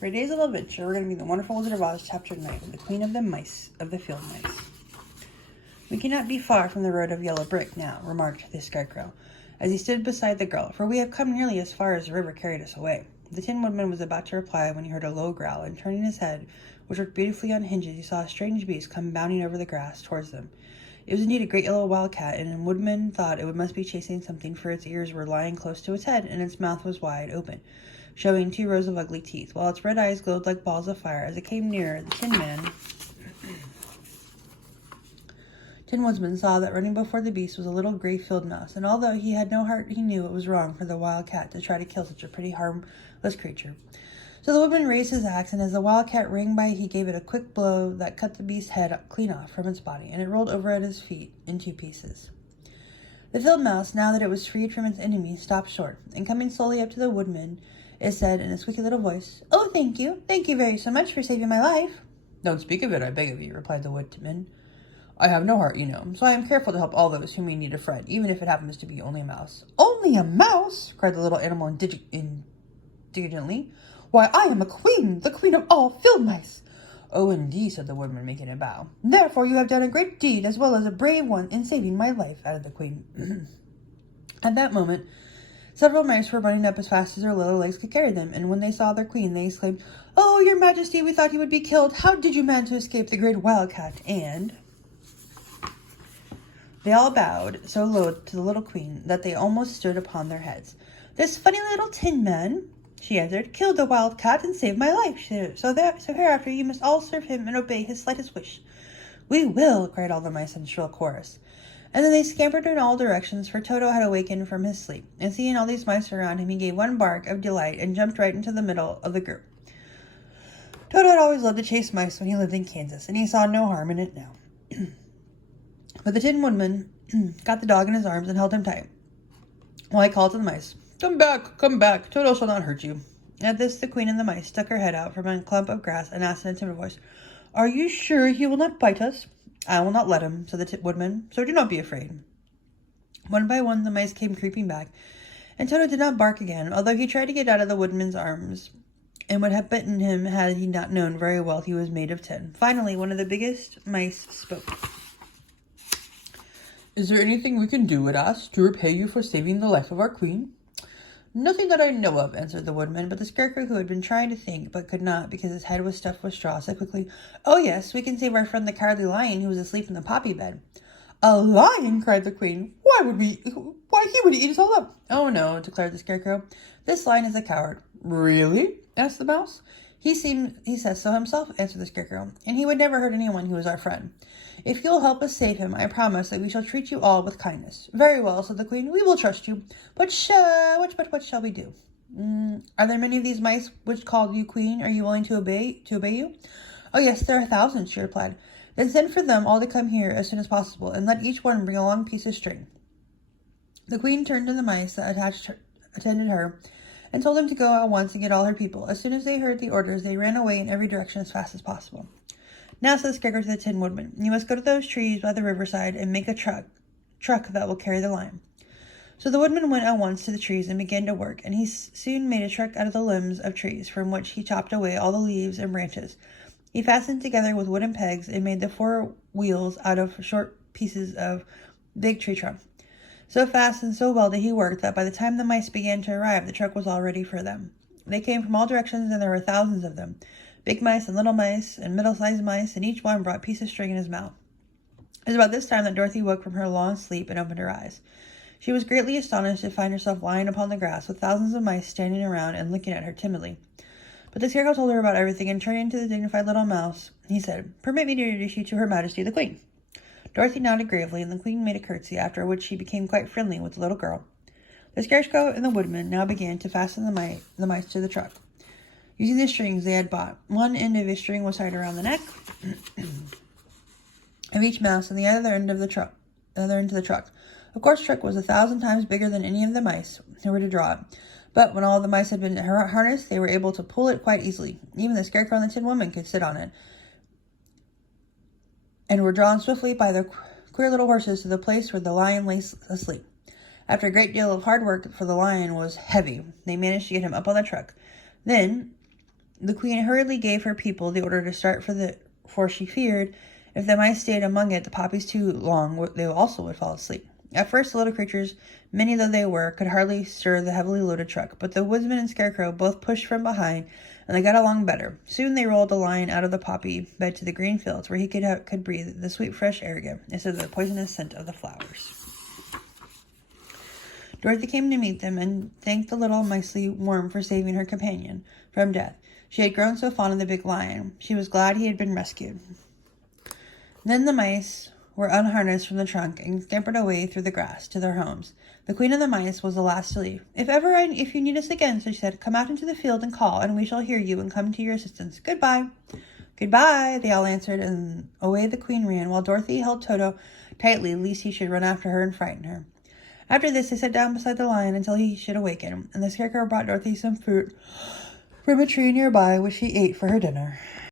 For today's little adventure, we're going to be the Wonderful Wizard of Oz, Chapter 9, the Queen of the Mice, of the Field Mice. We cannot be far from the road of yellow brick now, remarked the Scarecrow, as he stood beside the girl, for we have come nearly as far as the river carried us away. The Tin Woodman was about to reply when he heard a low growl, and turning his head, which worked beautifully on hinges, he saw a strange beast come bounding over the grass towards them. It was indeed a great yellow wildcat, and the Woodman thought it must be chasing something, for its ears were lying close to its head, and its mouth was wide open, showing 2 rows of ugly teeth, while its red eyes glowed like balls of fire. As it came nearer, the Tin Woodsman saw that running before the beast was a little gray field mouse, and although he had no heart, he knew it was wrong for the wild cat to try to kill such a pretty, harmless creature. So the Woodman raised his axe, and as the wild cat rang by, he gave it a quick blow that cut the beast's head clean off from its body, and it rolled over at his feet in 2 pieces. The field mouse, now that it was freed from its enemy, stopped short, and coming slowly up to the Woodman, it said in a squeaky little voice, "Oh, thank you very so much for saving my life." "Don't speak of it, I beg of you," replied the Woodman. "I have no heart, you know, so I am careful to help all those whom may need a friend, even if it happens to be only a mouse." "Only a mouse?" cried the little animal indignantly. "Why, I am a queen, the queen of all field mice." "Oh, indeed," said the Woodman, making a bow. "Therefore you have done a great deed, as well as a brave one, in saving my life," added the queen. At that moment, several mice were running up as fast as their little legs could carry them, and when they saw their queen, they exclaimed, "Oh, your majesty, we thought you would be killed. How did you manage to escape the great wildcat?" And they all bowed so low to the little queen that they almost stood upon their heads. "This funny little tin man," she answered, "killed the wildcat and saved my life. So hereafter you must all serve him and obey his slightest wish." "We will," cried all the mice in shrill chorus. And then they scampered in all directions, for Toto had awakened from his sleep, and seeing all these mice around him, he gave one bark of delight and jumped right into the middle of the group. Toto had always loved to chase mice when he lived in Kansas, and he saw no harm in it now. But the Tin Woodman got the dog in his arms and held him tight, while he called to the mice, come back, Toto shall not hurt you." At this, the queen and the mice stuck her head out from a clump of grass and asked in a timid voice, "Are you sure he will not bite us?" "I will not let him," said the Tin Woodman, "so do not be afraid." One by one, the mice came creeping back, and Toto did not bark again, although he tried to get out of the Woodman's arms, and would have bitten him had he not known very well he was made of tin. Finally, one of the biggest mice spoke. "Is there anything we can do," it asked, "to repay you for saving the life of our queen?" "Nothing that I know of," answered the Woodman, but the Scarecrow, who had been trying to think but could not because his head was stuffed with straw, said quickly, "Oh yes, we can save our friend the Cowardly Lion who was asleep in the poppy bed." "A lion?" cried the Queen. Why, he would eat us all up." "Oh no," declared the Scarecrow. "This lion is a coward." "Really?" asked the mouse. He says so himself," answered the Scarecrow, "and he would never hurt anyone who is our friend. If you'll help us save him, I promise that we shall treat you all with kindness." "Very well," said the Queen. "We will trust you. But what shall we do?" "Are there many of these mice which call you queen? Are you willing to obey you?" "Oh yes, there are thousands," she replied. "Then send for them all to come here as soon as possible, and let each one bring a long piece of string." The Queen turned to the mice that attended her, and told them to go at once and get all her people. As soon as they heard the orders, they ran away in every direction as fast as possible. "Now," said the Scarecrow to the Tin Woodman, "you must go to those trees by the riverside and make a truck that will carry the lion." So the Woodman went at once to the trees and began to work, and he soon made a truck out of the limbs of trees, from which he chopped away all the leaves and branches. He fastened together with wooden pegs and made the 4 wheels out of short pieces of big tree trunk. So fast and so well did he work that by the time the mice began to arrive, the truck was all ready for them. They came from all directions, and there were thousands of them. Big mice and little mice and middle-sized mice, and each one brought a piece of string in his mouth. It was about this time that Dorothy woke from her long sleep and opened her eyes. She was greatly astonished to find herself lying upon the grass with thousands of mice standing around and looking at her timidly. But the Scarecrow told her about everything, and turning to the dignified little mouse, he said, "Permit me to introduce you to Her Majesty the Queen." Dorothy nodded gravely, and the Queen made a curtsy, after which she became quite friendly with the little girl. The Scarecrow and the Woodman now began to fasten the mice to the truck, using the strings they had bought. One end of a string was tied around the neck of each mouse, and the other end to the truck. Of course, the truck was 1,000 times bigger than any of the mice who were to draw it. But when all the mice had been harnessed, they were able to pull it quite easily. Even the Scarecrow and the Tin Woman could sit on it, and were drawn swiftly by their queer little horses to the place where the lion lay asleep. After a great deal of hard work, for the lion was heavy, they managed to get him up on the truck. Then The queen hurriedly gave her people the order to start for she feared if the mice stayed among the poppies too long, they also would fall asleep. At first, the little creatures, many though they were, could hardly stir the heavily loaded truck, but the woodsman and Scarecrow both pushed from behind, and they got along better. Soon they rolled the lion out of the poppy bed to the green fields, where he could breathe the sweet fresh air again, instead of the poisonous scent of the flowers. Dorothy came to meet them and thanked the little micely worm for saving her companion from death. She had grown so fond of the big lion. She was glad he had been rescued. Then the mice were unharnessed from the trunk and scampered away through the grass to their homes. The queen of the mice was the last to leave. If you need us again, she said, come out into the field and call, and we shall hear you and come to your assistance. Goodbye. Goodbye, they all answered, and away the queen ran, while Dorothy held Toto tightly, lest he should run after her and frighten her. After this, they sat down beside the lion until he should awaken, and the Scarecrow brought Dorothy some fruit from a tree nearby, which she ate for her dinner.